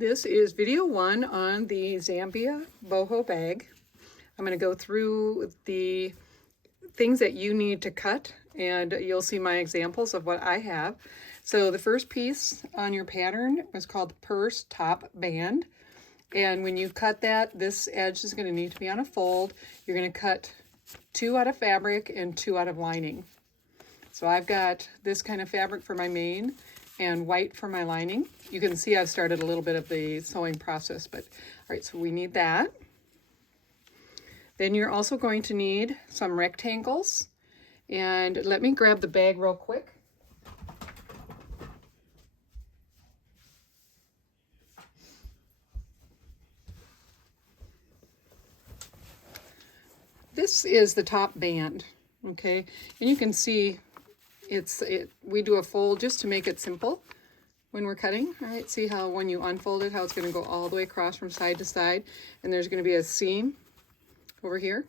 This is video 1 on the Zambia boho bag. I'm going to go through the things that you need to cut, and you'll see my examples of what I have. So the first piece on your pattern is called the purse top band. And when you cut that, this edge is going to need to be on a fold. You're going to cut 2 out of fabric and 2 out of lining. So I've got this kind of fabric for my main and white for my lining. You can see I've started a little bit of the sewing process, but all right, so we need that. Then you're also going to need some rectangles. And let me grab the bag real quick. This is the top band, okay? And you can see we do a fold just to make it simple when we're cutting. All right, see how when you unfold it, how it's going to go all the way across from side to side, and there's going to be a seam over here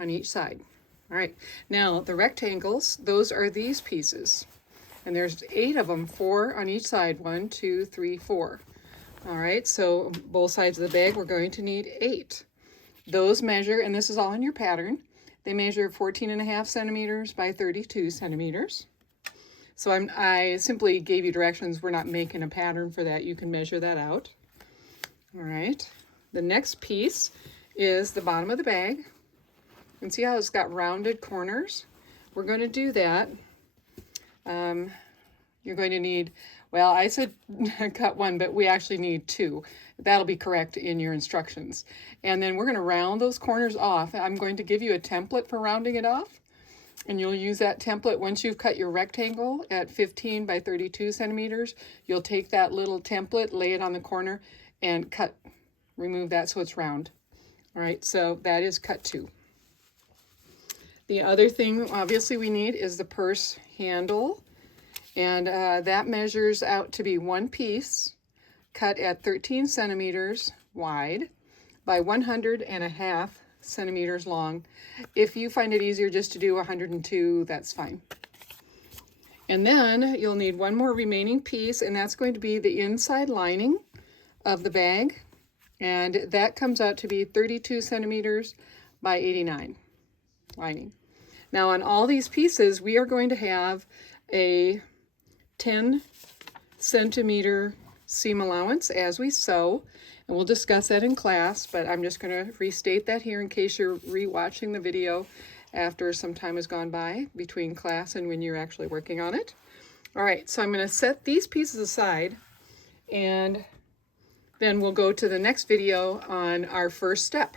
on each side. All right, now the rectangles, those are these pieces, and there's 8 of them, 4 on each side, 1, 2, 3, 4. All right, so both sides of the bag, we're going to need 8. Those measure, and this is all in your pattern, they measure 14.5 centimeters by 32 centimeters. So I simply gave you directions. We're not making a pattern for that. You can measure that out. All right. The next piece is the bottom of the bag. You can see how it's got rounded corners. We're going to do that. You're going to need, well, I said cut 1, but we actually need 2. That'll be correct in your instructions. And then we're going to round those corners off. I'm going to give you a template for rounding it off. And you'll use that template once you've cut your rectangle at 15 by 32 centimeters. You'll take that little template, lay it on the corner, and remove that so it's round. All right, so that is cut 2. The other thing, obviously, we need is the purse handle. And that measures out to be 1 piece, cut at 13 centimeters wide by 100.5 centimeters long. If you find it easier just to do 102, that's fine. And then you'll need 1 more remaining piece, and that's going to be the inside lining of the bag. And that comes out to be 32 centimeters by 89 lining. Now on all these pieces, we are going to have a 10 centimeter seam allowance as we sew, and we'll discuss that in class, but I'm just going to restate that here in case you're re-watching the video after some time has gone by between class and when you're actually working on it. All right, so I'm going to set these pieces aside, and then we'll go to the next video on our first step.